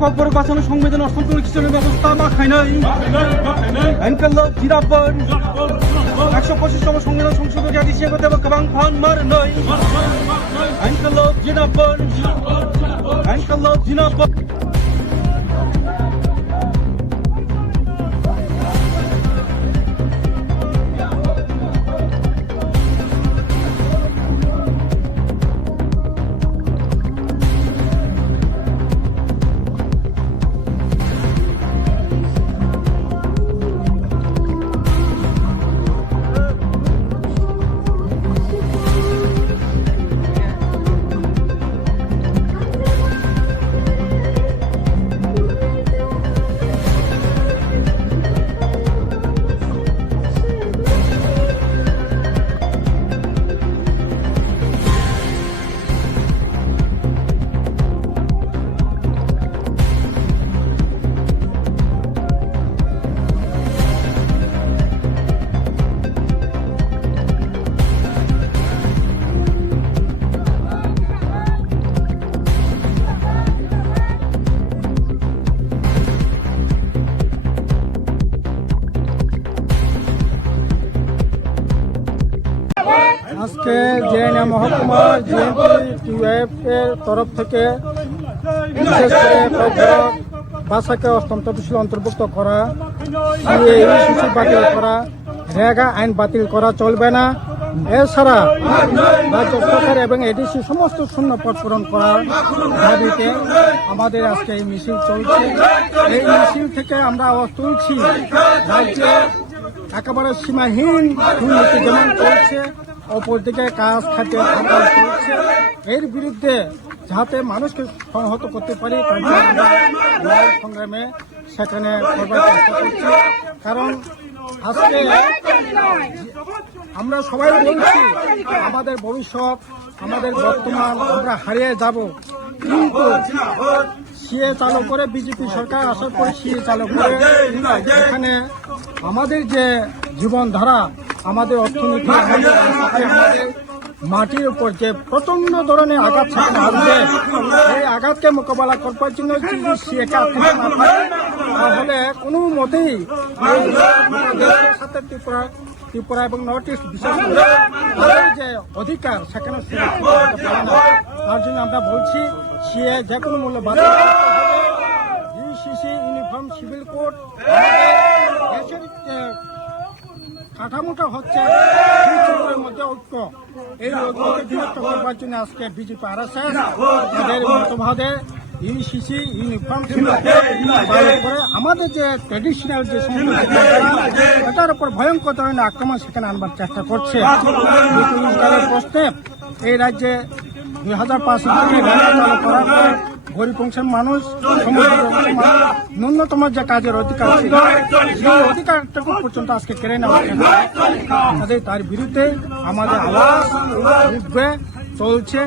কব্বর বাঁচানো সংবিধান হস্তান্তর খ্রিস্টানের ব্যবস্থা মাখায় নাই আইনকাল জিরাপন 125তম সংবিধান সংশোধন জাতি হিসেবে দেব কবাং ফান মার নয় আইনকাল জিরাপন আজকে জেএনএ মহকুমা জিএনপি-টিউএফ এর তরফ থেকে বিশেষ করে ভাষাকে হস্তান্তরশীল অন্তর্ভুক্ত করা, সিএ বাতিল করা, রেগা আইন বাতিল করা চলবে না। এছাড়া রাজ্য সরকার এবং এডিসি সমস্ত শূন্য পদ পূরণ করার দাবিতে আমাদের আজকে এই মিছিল চলছে। এই মিছিল থেকে আমরা আওয়াজ তুলছি, রাজ্যে একেবারে সীমাহীন দুর্নীতি যেমন চলছে, অপরদিকে কাজ খাতে হরতাল চলছে, এর বিরুদ্ধে যাতে মানুষকে সংহত করতে পারি তার জন্য লড়াই সংগ্রামে সেখানে করবার চেষ্টা করছি। কারণ আজকে আমরা সবাই বলছি আমাদের ভবিষ্যৎ, আমাদের বর্তমান আমরা হারিয়ে যাব, কিন্তু সিএ চালু করে বিজেপি সরকার আসার পর সিএ চালু করে এখানে আমাদের যে জীবনধারা, আমাদের অর্থনীতি, আমাদের মাটির উপর যে প্রচন্ড ধরনের আঘাত সেখানে আসবে, এই আঘাতকে মোকাবেলা করবার জন্য সিএকে না পারে তাহলে কোনো মতেই দেশের সাথে ত্রিপুরা এবং নর্থ ইস্ট বিশেষ করে তাদের যে অধিকার সেখানে সুরক্ষিত হতে পারে না। তার জন্য আমরা বলছি সিএ যে কোনো মূল্যে বাতিল করতে হবে। ইউসিসি ইউনিফর্ম সিভিল কোড দেশের কাঠামোটা হচ্ছে দুই মধ্যে ঐক্য, এই ঐক্যকে বিরক্ত করবার জন্য আজকে বিজেপি আরএসএস তাদের মতবাদে ইউসিসি ইউনিফর্ম করে আমাদের যে ট্রেডিশনাল যে সংস্কৃতি এটার উপর ভয়ঙ্কর ধরনের আক্রমণ সেখানে আনবার চেষ্টা করছে। প্রশ্নে এই রাজ্যে 2005 থেকে চালু করার পর গরিব অংশের মানুষ, ন্যূনতম যে কাজের অধিকার ছিল সেই অধিকারটুকু পর্যন্ত আজকে কেড়ে নেওয়া হচ্ছে। তার বিরুদ্ধে আমাদের আওয়াজ উঠবে, চলছে।